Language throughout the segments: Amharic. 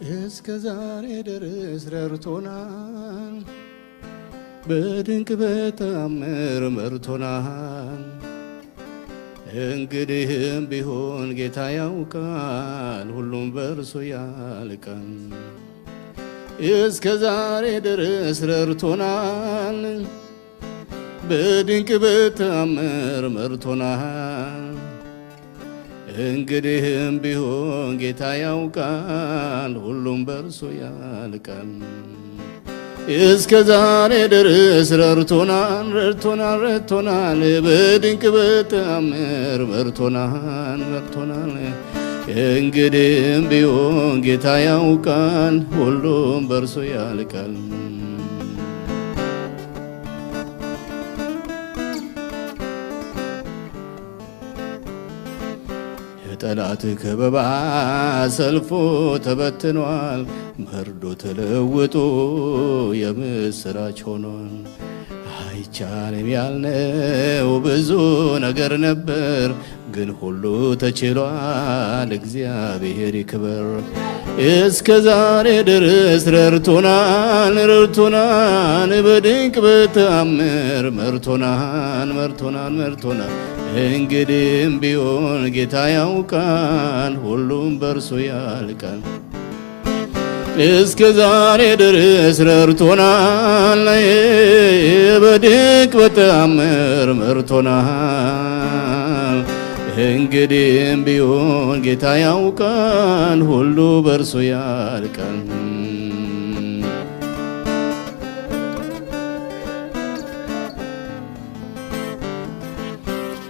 እስከ ዛሬ ድረስ ረድቶናል፣ በድንቅ በተአምር መርቶናል። እንግዲህም ቢሆን ጌታ ያውቃል፣ ሁሉም በእርሱ ያልቃል። እስከ ዛሬ ድረስ ረድቶናል፣ በድንቅ በተአምር መርቶናል። እንግዲህም ቢሆን ጌታ ያውቃል፣ ሁሉም በእርሱ ያልቃል። እስከ ዛሬ ድረስ ረድቶናል፣ ረድቶናል፣ በድንቅ በተአምር መርቶናል። እንግዲህም ቢሆን ጌታ ያውቃል፣ ሁሉም በእርሱ ያልቃል። የጠላት ከበባ ሰልፎ ተበትኗል፣ መርዶ ተለውጦ የምስራች ሆኗል። አይቻልም ያልነው ብዙ ነገር ነበር፣ ግን ሁሉ ተችሏል፣ እግዚአብሔር ይክበር። እስከ ዛሬ ድረስ ረድቶናል፣ በድንቅ በተአምር መርቶናል። እንግዲህም ቢሆን ጌታ ያውቃል፣ ሁሉም በእርሱ ያልቃል። እስከ ዛሬ ድረስ ረድቶናል፣ በድንቅ በተአምር መርቶናል። እንግዲህም ቢሆን ጌታ ያውቃል፣ ሁሉ በእርሱ ያልቃል።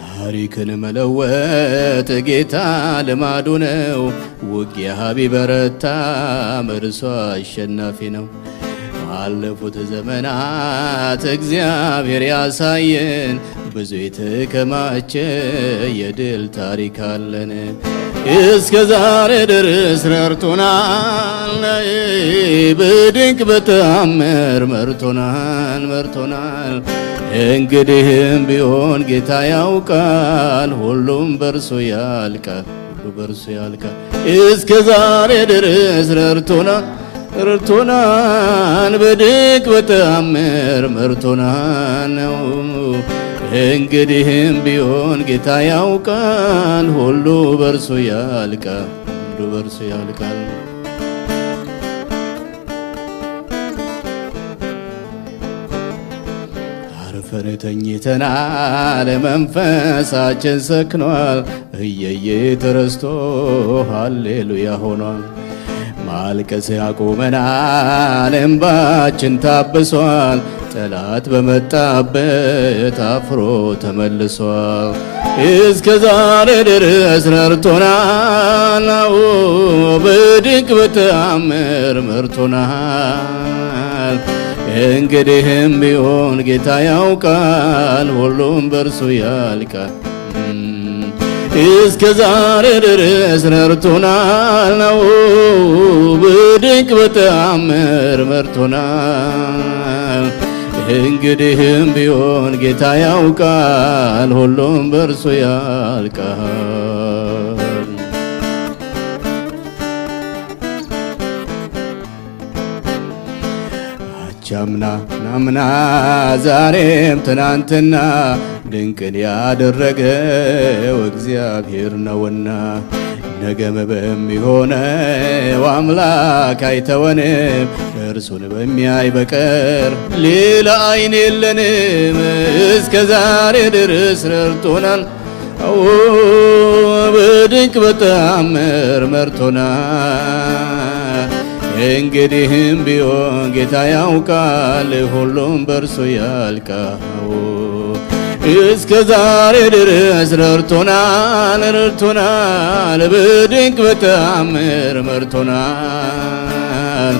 ታሪክን መለወጥ ጌታ ልማዱ ነው። ውጊያ ቢበረታ እርሱ አሸናፊ ነው። ባለፉት ዘመናት እግዚአብሔር ያሳየን ብዙ የተከማቸ የድል ታሪክ አለን። እስከ ዛሬ ድረስ ረድቶናል፣ በድንቅ በተአምር መርቶናል። እንግዲህም ቢሆን ጌታ ያውቃል፣ ሁሉም በእርሱ ያልቃል። እስከ ዛሬ ድረስ ረድቶናል፣ በድንቅ በተአምር መርቶናል። እንግዲህም ቢሆን ጌታ ያውቃል፣ ሁሉ በእርሱ ያልቃል። አርፈን ተኝተናል፣ መንፈሳችን ሰክኗል። እየየ ተረስቶ ሃሌሉያ ሆኗል። ማልቀስ ያቆመናል፣ እንባችን ታብሷል። ጠላት በመጣበት አፍሮ ተመልሷል። እስከ ዛሬ ድረስ ረድቶናል፣ በድንቅ በተአምር መርቶናል። እንግዲህም ቢሆን ጌታ ያውቃል፣ ሁሉም በእርሱ ያልቃል። እስከ ዛሬ ድረስ ረድቶናል፣ በድንቅ በተአምር መርቶናል። እንግዲህም ቢሆን ጌታ ያውቃል፣ ሁሉም በእርሱ ያልቃል። አቻምና ናምና ዛሬም ትናንትና ድንቅን ያደረገው እግዚአብሔር ነውና፣ ነገም በሚሆነው አምላክ አይተወንም። እርሱን በሚያይ በቀር ሌላ አይን የለንም። እስከ ዛሬ ድረስ ረድቶናል፣ በድንቅ በተአምር መርቶናል። እንግዲህም ቢሆን ጌታ ያውቃል፣ ሁሉም በእርሱ ያልቃል። እስከ ዛሬ ድረስ ረድቶናል፣ በድንቅ በተአምር መርቶናል።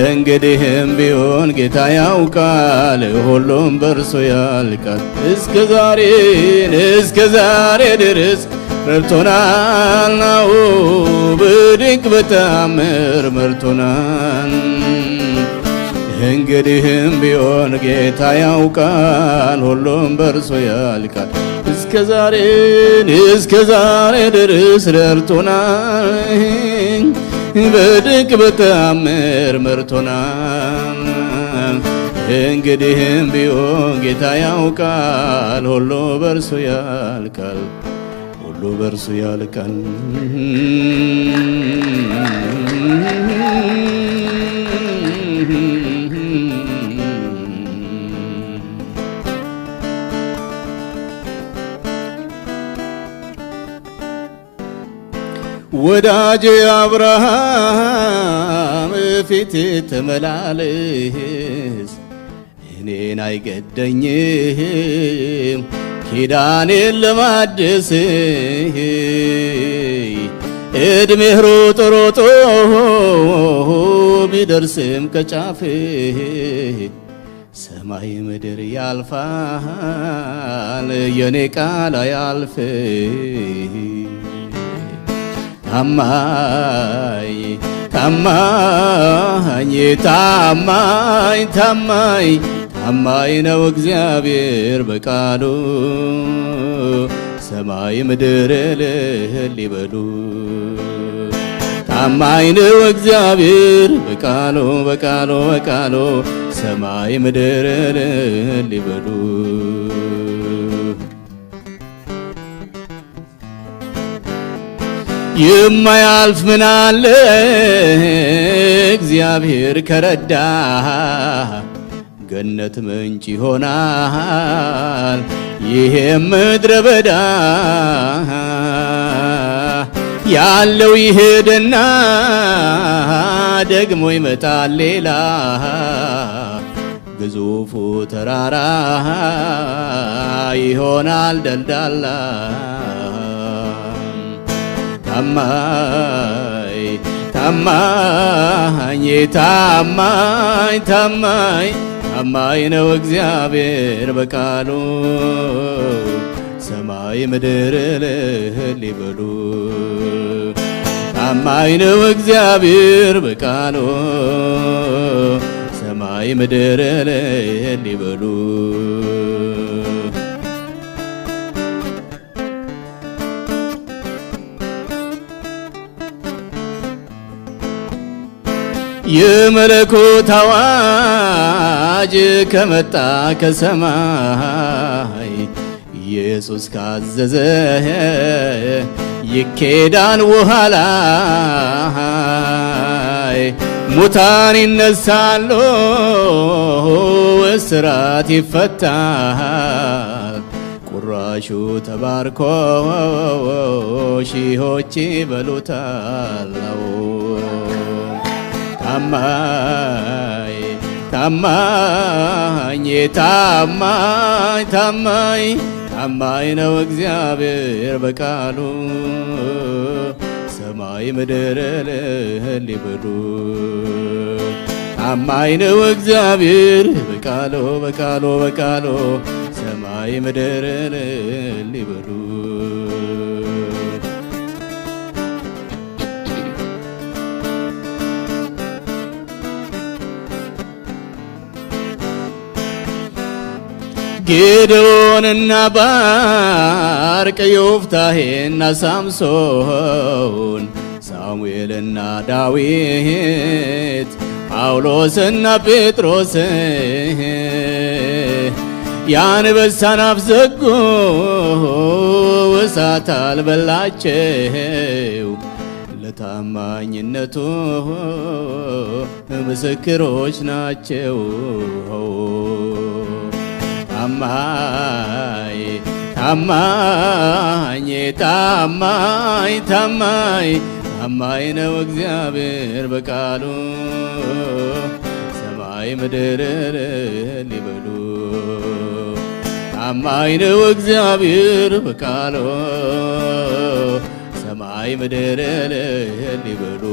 እንግዲህም ቢሆን ጌታ ያውቃል፣ ሁሉም በእርሱ ያልቃል። እስከ ዛሬ ድረስ ረድቶናል፣ በድንቅ በተአምር መርቶናል። እንግዲህም ቢሆን ጌታ ያውቃል፣ ሁሉም በእርሱ ያልቃል። እስከ ዛሬ ድረስ ረድቶናል፣ በድንቅ በተአምር መርቶናል። እንግዲህም ቢሆን ጌታ ያውቃል፣ ሁሉ በእርሱ ያልቃል፣ ሁሉ በእርሱ ያልቃል። ወዳጄ አብርሃም ፊት ተመላለስ፣ እኔን አይገደኝም ኪዳኔን ለማደስ። ዕድሜህ ሮጦ ሮጦ ቢደርስም ከጫፍ ሰማይ ምድር ያልፋል የኔ ቃል አያልፍ። ታማኝ ታማኝ ታማኝ ታማኝ ታማኝ ነው እግዚአብሔር በቃሉ፣ ሰማይ ምድር እልል ይበሉ። ታማኝ ነው እግዚአብሔር በቃሉ በቃሉ በቃሉ፣ ሰማይ ምድር እልል ይበሉ። የማያልፍ ምን አለ እግዚአብሔር ከረዳ፣ ገነት ምንጭ ይሆናል ይሄም ምድረ በዳ። ያለው ይሄድና ደግሞ ይመጣል ሌላ፣ ግዙፉ ተራራ ይሆናል ደልዳላ። ታማኝ ታማኝ ታማኝ ታማኝ ታማኝ ነው እግዚአብሔር በቃሉ፣ ሰማይ ምድር እልል ይበሉ። ታማኝ ነው እግዚአብሔር በቃሉ፣ ሰማይ ምድር እልል ይበሉ። የመለኮት አዋጅ ከመጣ ከሰማይ፣ ኢየሱስ ካዘዘ ይኬዳል ውሃ ላይ። ሙታን ይነሳሉ፣ እስራት ይፈታል፣ ቁራሹ ተባርኮ ሺዎች ይበሉታል። ታማኝ ታማኝ ታማኝ ታማኝ ታማኝ ነው እግዚአብሔር በቃሉ፣ ሰማይ ምድር እልል ይበሉ። ታማኝ ነው እግዚአብሔር በቃሉ በቃሉ በቃሉ፣ ሰማይ ምድር እልል ይበሉ። ጌዴዎንና ባርቅ፣ ዮፍታሔና ሳምሶን፣ ሳሙኤልና ዳዊት፣ ጳውሎስና ጴጥሮስ የአንበሳን አፍ ዘጉ፣ እሳት አልበላቸው፣ ለታማኝነቱ ምስክሮች ናቸው። ታማኝ ታማኝ ታማኝ ታማኝ ታማኝ ነው እግዚአብሔር በቃሉ፣ ሰማይ ምድር እልል ይበሉ። ታማኝ ነው እግዚአብሔር በቃሉ፣ ሰማይ ምድር እልል ይበሉ።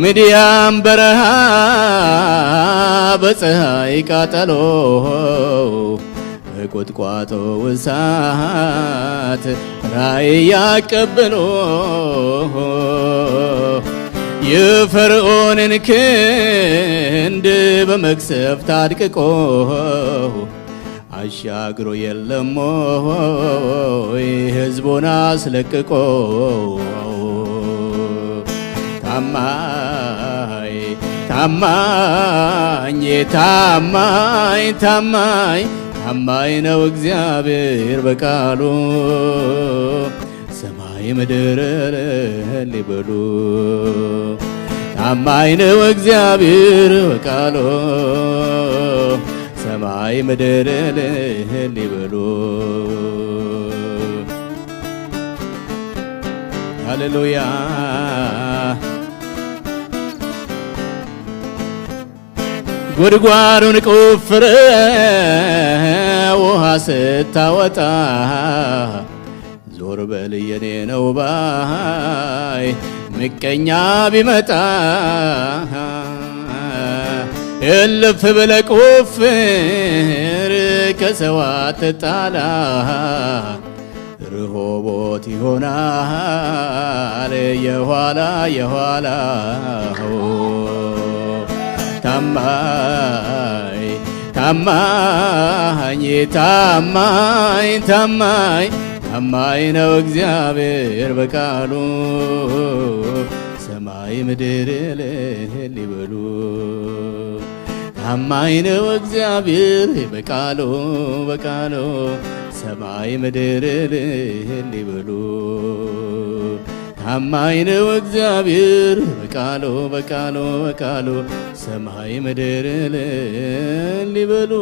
ምድያም በረሃ በፀሐይ ቃጠሎ፣ በቁጥቋጦ እሳት ራእይ ያቀበሎ፣ የፈርዖንን ክንድ በመቅሰፍት አድቅቆ፣ አሻግሮ የለም ሆይ ሕዝቡን አስለቅቆ ታማኝ ታማኝ ታማኝ ታማኝ ታማኝ ነው እግዚአብሔር በቃሉ ሰማይ ምድር እልል ይበሉ ታማኝ ነው እግዚአብሔር በቃሉ ሰማይ ምድር እልል ይበሉ ሃሌሉያ ጉድጓዱን ቆፍረ ውሃ ስታወጣ ዞር በል የኔ ነው ባይ ምቀኛ ቢመጣ እልፍ ብለ ቆፍር ከሰው አትጣላ ርሆቦት ይሆናል የኋላ የኋላው ታማኝ ታማኝ ታማኝ ታማኝ ታማኝ ነው እግዚአብሔር በቃሉ ሰማይ ምድር እልል ይበሉ ታማኝ ነው እግዚአብሔር በቃሉ በቃሉ ሰማይ ምድር እልል ይበሉ ታማኝ ነው እግዚአብሔር በቃሉ በቃሉ በቃሉ ሰማይ ምድር እልል ይበሉ